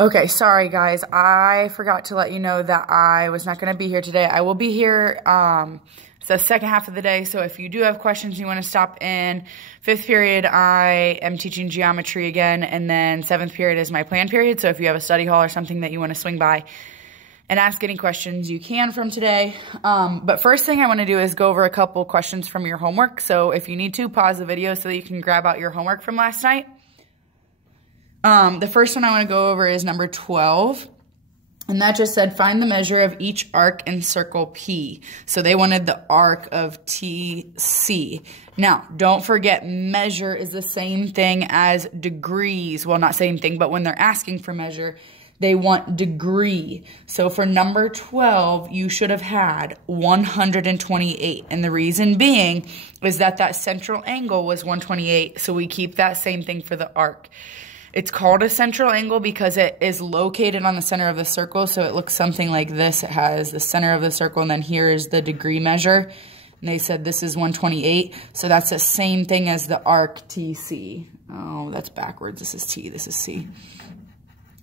Okay, sorry guys. I forgot to let you know that I was not going to be here today. I will be here it's the second half of the day, so if you do have questions you want to stop in. 5th period, I am teaching geometry again, and then 7th period is my plan period, so if you have a study hall or something that you want to swing by and ask any questions, you can from today. But first thing I want to do is go over a couple questions from your homework, so if you need to, pause the video so that you can grab out your homework from last night. The first one I want to go over is number 12, and that just said, find the measure of each arc in circle P. So they wanted the arc of TC. Now, don't forget, measure is the same thing as degrees. Well, not same thing, but when they're asking for measure, they want degree. So for number 12, you should have had 128. And the reason being is that that central angle was 128, so we keep that same thing for the arc. It's called a central angle because it is located on the center of the circle, so it looks something like this. It has the center of the circle, and then here is the degree measure. And they said this is 128, so that's the same thing as the arc TC. Oh, that's backwards. This is T, this is C.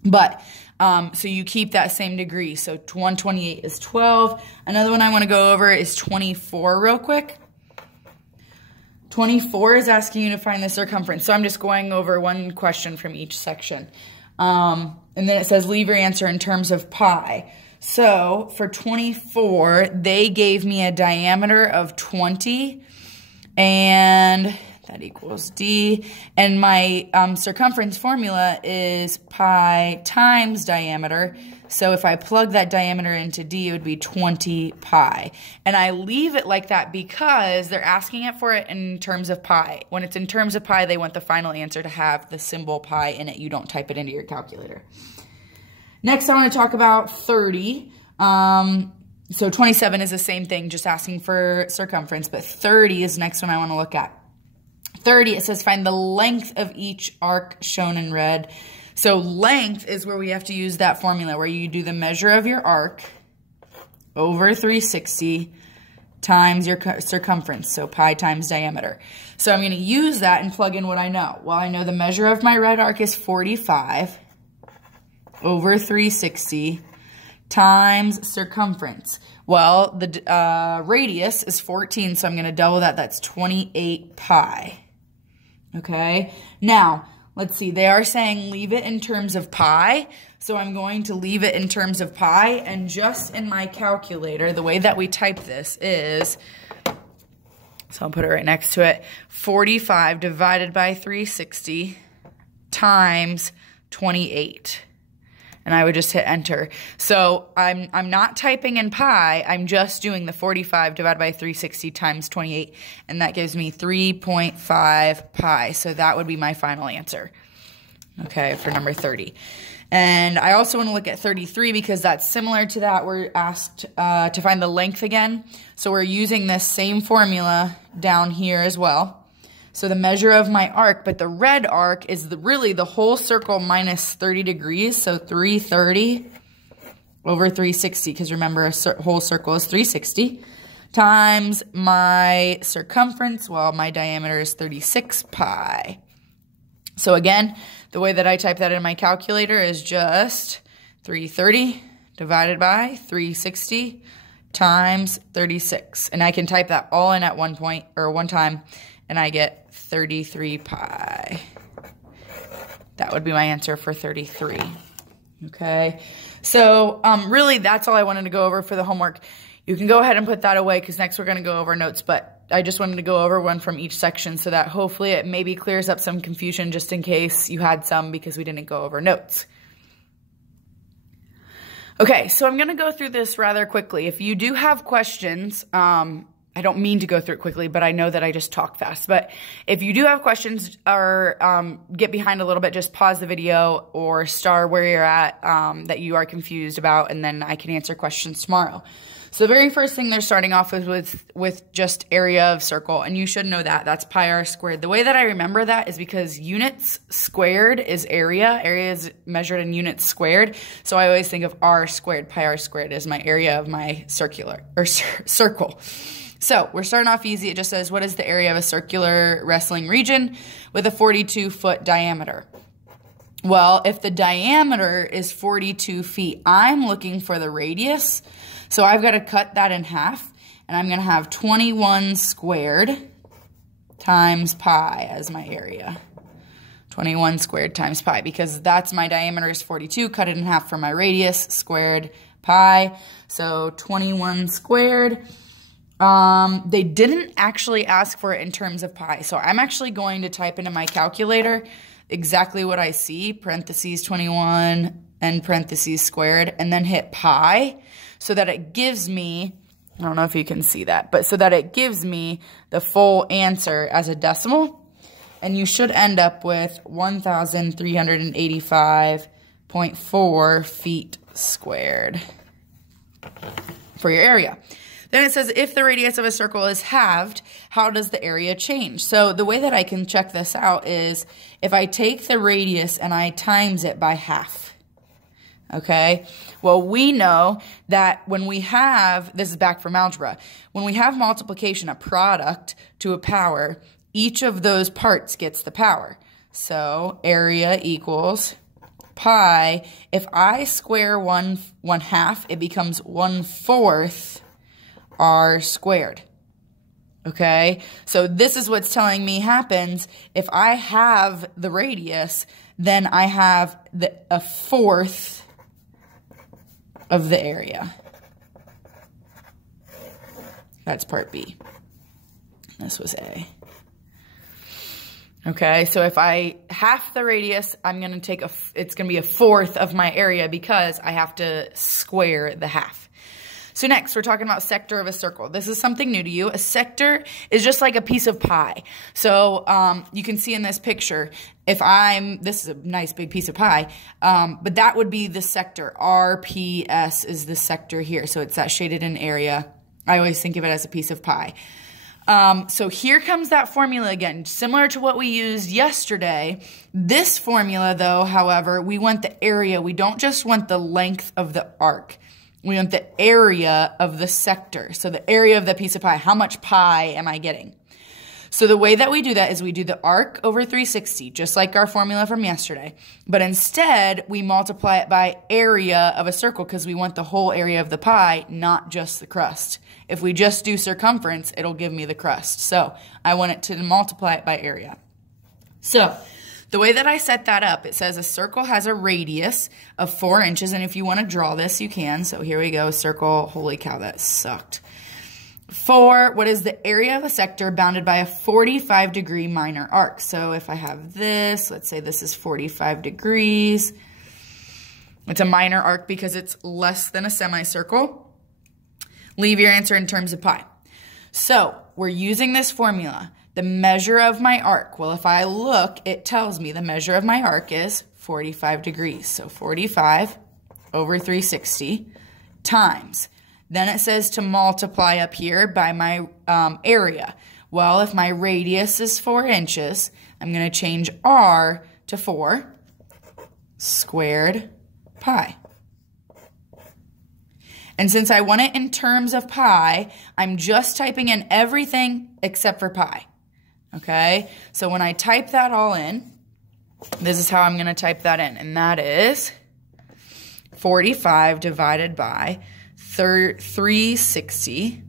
But, so you keep that same degree. So 128 is 12. Another one I want to go over is 24 real quick. 24 is asking you to find the circumference. So I'm just going over one question from each section. And then it says, leave your answer in terms of pi. So for 24, they gave me a diameter of 20, and that equals D. And my circumference formula is pi times diameter. So if I plug that diameter into D, it would be 20 pi. And I leave it like that because they're asking it for it in terms of pi. When it's in terms of pi, they want the final answer to have the symbol pi in it. You don't type it into your calculator. Next, I want to talk about 30. So 27 is the same thing, just asking for circumference, but 30 is the next one I want to look at. 30, it says find the length of each arc shown in red. So length is where we have to use that formula where you do the measure of your arc over 360 times your circumference, so pi times diameter. So I'm going to use that and plug in what I know. Well, I know the measure of my red arc is 45 over 360 times circumference. Well, the radius is 14, so I'm going to double that. That's 28 pi. Okay, now let's see, they are saying leave it in terms of pi, so I'm going to leave it in terms of pi, and just in my calculator, the way that we type this is, so I'll put it right next to it, 45 divided by 360 times 28. And I would just hit enter. So I'm not typing in pi, I'm just doing the 45 divided by 360 times 28, and that gives me 3.5 pi. So that would be my final answer, okay, for number 30. And I also want to look at 33 because that's similar to that. We're asked to find the length again. So we're using this same formula down here as well. So the measure of my arc, but the red arc is really the whole circle minus 30 degrees. So 330 over 360, because remember a whole circle is 360, times my circumference. Well, my diameter is 36 pi. So again, the way that I type that in my calculator is just 330 divided by 360 times 36. And I can type that all in at one time, and I get 33 pi. That would be my answer for 33. Okay, so really that's all I wanted to go over for the homework. You can go ahead and put that away because next we're going to go over notes, but I just wanted to go over one from each section so that hopefully it maybe clears up some confusion just in case you had some because we didn't go over notes. Okay, so I'm going to go through this rather quickly. If you do have questions, I don't mean to go through it quickly, but I know that I just talk fast. But if you do have questions or get behind a little bit, just pause the video or star where you're at that you are confused about, and then I can answer questions tomorrow. So the very first thing they're starting off with just area of circle, and you should know that. That's pi r squared. The way that I remember that is because units squared is area. Area is measured in units squared. So I always think of r squared. Pi r squared is my area of my circle. So we're starting off easy. It just says, what is the area of a circular wrestling region with a 42-foot diameter? Well, if the diameter is 42 feet, I'm looking for the radius. So I've got to cut that in half, and I'm going to have 21 squared times pi as my area. 21 squared times pi, because that's my diameter is 42, cut it in half for my radius, squared pi. So 21 squared. They didn't actually ask for it in terms of pi. So I'm actually going to type into my calculator exactly what I see, parentheses 21 and parentheses squared, and then hit pi so that it gives me, I don't know if you can see that, but so that it gives me the full answer as a decimal. And you should end up with 1,385.4 feet squared for your area. Then it says, if the radius of a circle is halved, how does the area change? So the way that I can check this out is if I take the radius and I times it by half. Okay? Well, we know that when we have, this is back from algebra, when we have multiplication, a product to a power, each of those parts gets the power. So area equals pi. If I square one half, it becomes 1/4 r squared. Okay, so this is what's telling me happens if I have the radius, then I have a fourth of the area. That's part B. This was A. Okay, so if I half the radius, I'm going to take it's going to be a fourth of my area because I have to square the half. So next, we're talking about sector of a circle. This is something new to you. A sector is just like a piece of pie. So you can see in this picture, this is a nice big piece of pie, but that would be the sector. RPS is the sector here. So it's that shaded in area. I always think of it as a piece of pie. So here comes that formula again, similar to what we used yesterday. This formula, though, however, we want the area. We don't just want the length of the arc. We want the area of the sector. So the area of the piece of pie. How much pie am I getting? So the way that we do that is we do the arc over 360, just like our formula from yesterday. But instead, we multiply it by area of a circle because we want the whole area of the pie, not just the crust. If we just do circumference, it'll give me the crust. So I want it to multiply it by area. So the way that I set that up, it says a circle has a radius of 4 inches. And if you want to draw this, you can. So here we go, circle. Holy cow, that sucked. What is the area of a sector bounded by a 45-degree minor arc? So if I have this, let's say this is 45 degrees. It's a minor arc because it's less than a semicircle. Leave your answer in terms of pi. So we're using this formula. The measure of my arc, well, if I look, it tells me the measure of my arc is 45 degrees. So 45 over 360 times. Then it says to multiply up here by my area. Well, if my radius is 4 inches, I'm going to change r to 4 squared pi. And since I want it in terms of pi, I'm just typing in everything except for pi. Okay, so when I type that all in, this is how I'm going to type that in. And that is 45 divided by 360.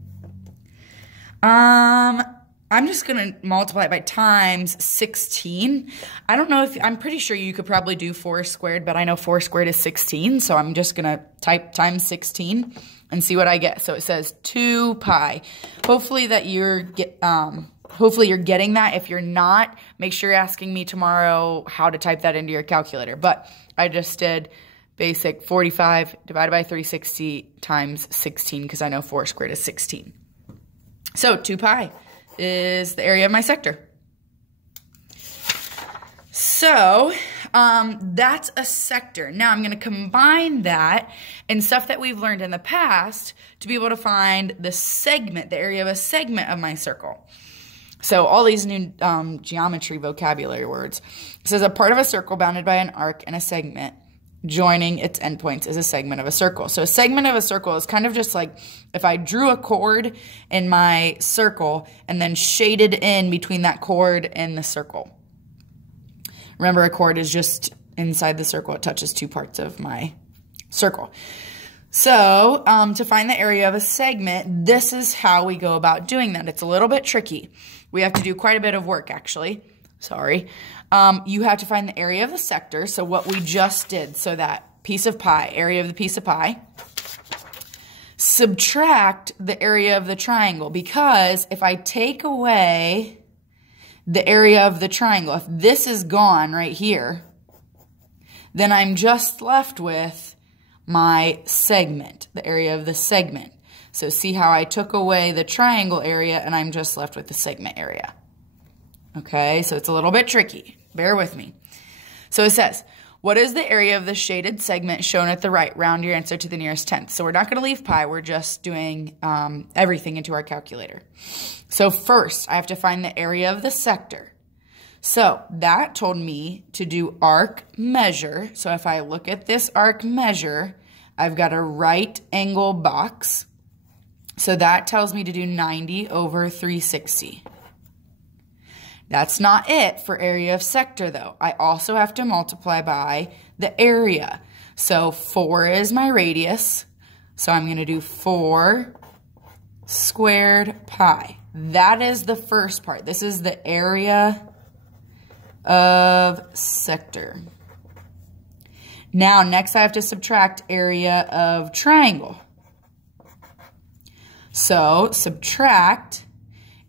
I'm just going to multiply it by times 16. I don't know I'm pretty sure you could probably do 4 squared, but I know 4 squared is 16. So I'm just going to type times 16 and see what I get. So it says 2 pi. Hopefully you're getting that. If you're not, make sure you're asking me tomorrow how to type that into your calculator. But I just did basic 45 divided by 360 times 16 because I know 4 squared is 16. So 2 pi is the area of my sector. So that's a sector. Now I'm going to combine that and stuff that we've learned in the past to be able to find the segment, the area of a segment of my circle. So all these new geometry vocabulary words. It says a part of a circle bounded by an arc and a segment joining its endpoints is a segment of a circle. So a segment of a circle is kind of just like if I drew a chord in my circle and then shaded in between that chord and the circle. Remember, a chord is just inside the circle. It touches two parts of my circle. So to find the area of a segment, this is how we go about doing that. It's a little bit tricky. We have to do quite a bit of work, actually. Sorry. You have to find the area of the sector, so what we just did. So that piece of pie, area of the piece of pie. Subtract the area of the triangle, because if I take away the area of the triangle, if this is gone right here, then I'm just left with my segment, the area of the segment. So see how I took away the triangle area and I'm just left with the segment area. Okay, so it's a little bit tricky. Bear with me. So it says, what is the area of the shaded segment shown at the right? Round your answer to the nearest tenth. So we're not going to leave pi. We're just doing everything into our calculator. So first, I have to find the area of the sector. So that told me to do arc measure. So if I look at this arc measure, I've got a right angle box. So that tells me to do 90 over 360. That's not it for area of sector, though. I also have to multiply by the area. So 4 is my radius. So I'm going to do 4 squared pi. That is the first part. This is the area of sector. Now, next I have to subtract area of triangle. So, subtract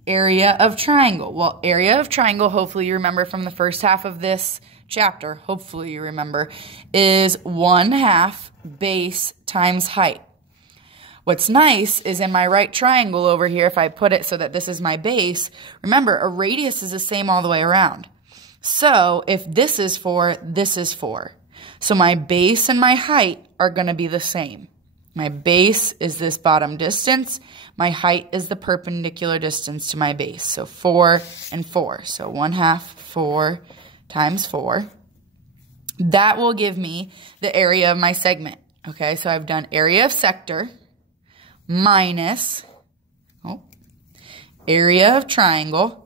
area of triangle. Well, area of triangle, hopefully you remember from the first half of this chapter, hopefully you remember, is 1/2 base times height. What's nice is in my right triangle over here, if I put it so that this is my base, remember, a radius is the same all the way around. So, if this is 4, this is 4. So, my base and my height are going to be the same. My base is this bottom distance. My height is the perpendicular distance to my base. So 4 and 4. So 1/2, 4 times 4. That will give me the area of my segment. Okay, so I've done area of sector minus area of triangle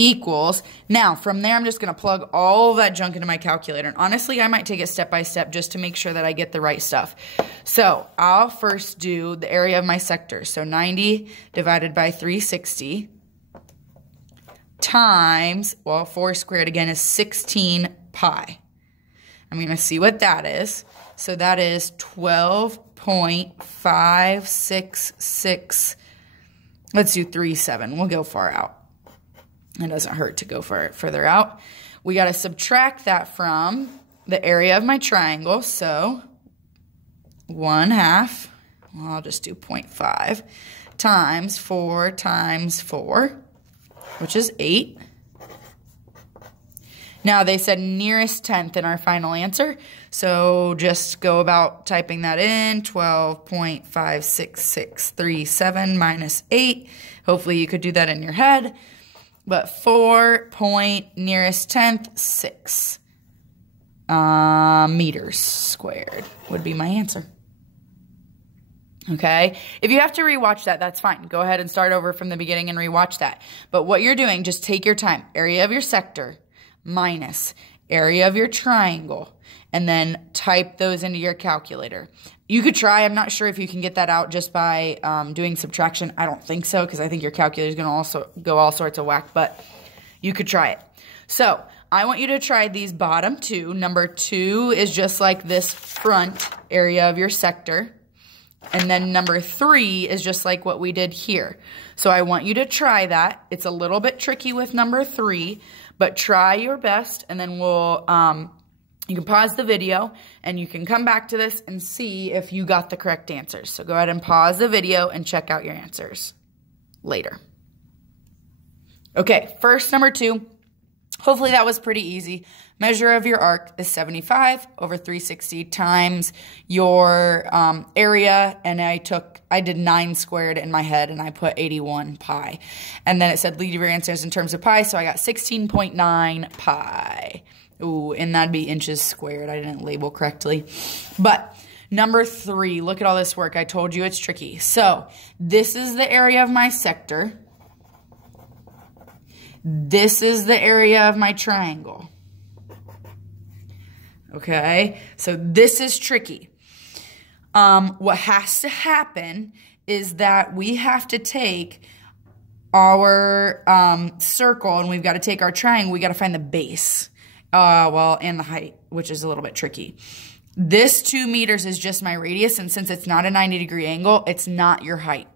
equals. Now, from there, I'm just going to plug all that junk into my calculator. And honestly, I might take it step by step just to make sure that I get the right stuff. So I'll first do the area of my sector. So 90 divided by 360 times, well, 4 squared again is 16 pi. I'm going to see what that is. So that is 12.566. Let's do 37. We'll go far out. It doesn't hurt to go further out. We got to subtract that from the area of my triangle. So 1/2, well, I'll just do 0.5, times 4 times 4, which is 8. Now, they said nearest tenth in our final answer. So just go about typing that in, 12.56637 minus 8. Hopefully you could do that in your head. But 4 nearest tenth, 6 meters squared would be my answer. Okay? If you have to rewatch that, that's fine. Go ahead and start over from the beginning and rewatch that. But what you're doing, just take your time. Area of your sector minus area of your triangle, and then type those into your calculator. You could try. I'm not sure if you can get that out just by doing subtraction. I don't think so, because I think your calculator is going to also go all sorts of whack, but you could try it. So I want you to try these bottom two. Number 2 is just like this front area of your sector. And then number 3 is just like what we did here. So I want you to try that. It's a little bit tricky with number 3, but try your best, and then we'll you can pause the video, and you can come back to this and see if you got the correct answers. So go ahead and pause the video and check out your answers later. Okay, first, number 2. Hopefully that was pretty easy. Measure of your arc is 75 over 360 times your area, and I did 9 squared in my head, and I put 81 pi. And then it said leave your answers in terms of pi, so I got 16.9 pi. Ooh, and that'd be inches squared. I didn't label correctly. But number 3, look at all this work. I told you it's tricky. So this is the area of my sector. This is the area of my triangle. Okay, so this is tricky. What has to happen is that we have to take our circle and we've got to take our triangle. We got to find the base, and the height, which is a little bit tricky. This 2 meters is just my radius, and since it's not a 90-degree angle, it's not your height.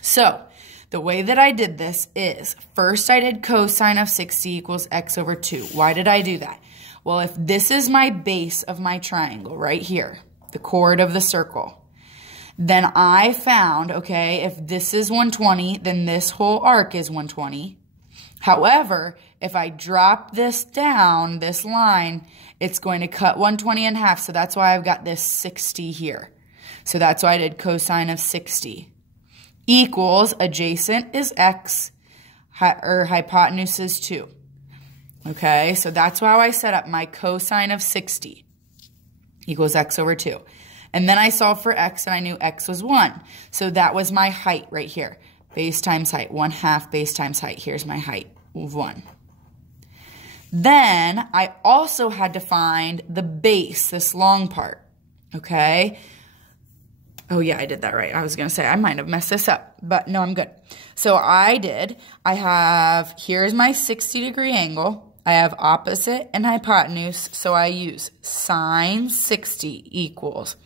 So the way that I did this is, first I did cosine of 60 equals x over 2. Why did I do that? Well, if this is my base of my triangle right here, the chord of the circle, then I found, okay, if this is 120, then this whole arc is 120. However, if I drop this down, this line, it's going to cut 120 in half, so that's why I've got this 60 here. So that's why I did cosine of 60 equals adjacent is x, or hypotenuse is 2. Okay, so that's how I set up my cosine of 60 equals x over 2. And then I solved for x, and I knew x was 1. So that was my height right here. Base times height, 1/2 base times height. Here's my height of 1. Then I also had to find the base, this long part. Okay? Oh, yeah, I did that right. I was going to say I might have messed this up, but no, I'm good. So I have, here's my 60-degree angle. I have opposite and hypotenuse, so I use sine 60 equals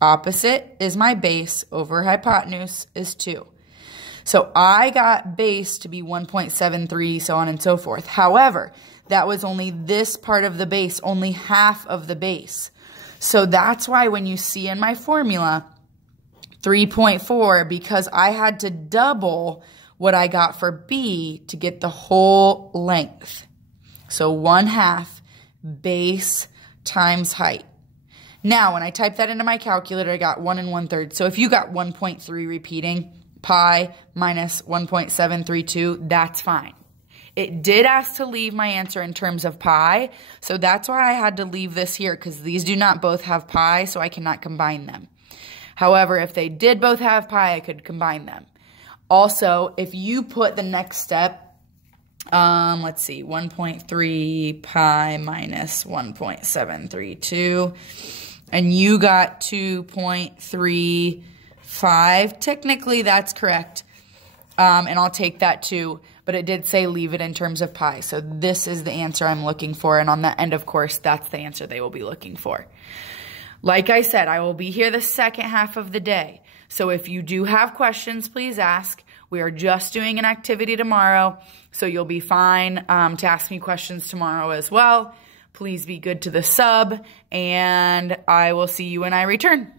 opposite is my base over hypotenuse is 2. So I got base to be 1.73, so on and so forth. However, that was only this part of the base, only half of the base. So that's why when you see in my formula 3.4, because I had to double what I got for B to get the whole length. So 1/2 base times height. Now, when I type that into my calculator, I got 1 1/3. So if you got 1.3 repeating, pi minus 1.732, that's fine. It did ask to leave my answer in terms of pi, so that's why I had to leave this here, because these do not both have pi, so I cannot combine them. However, if they did both have pi, I could combine them. Also, if you put the next step, let's see, 1.3 pi minus 1.732, and you got 2.35. Technically, that's correct, and I'll take that too, but it did say leave it in terms of pi, so this is the answer I'm looking for, and on the end, of course, that's the answer they will be looking for. Like I said, I will be here the second half of the day, so if you do have questions, please ask. We are just doing an activity tomorrow, so you'll be fine to ask me questions tomorrow as well. Please be good to the sub, and I will see you when I return.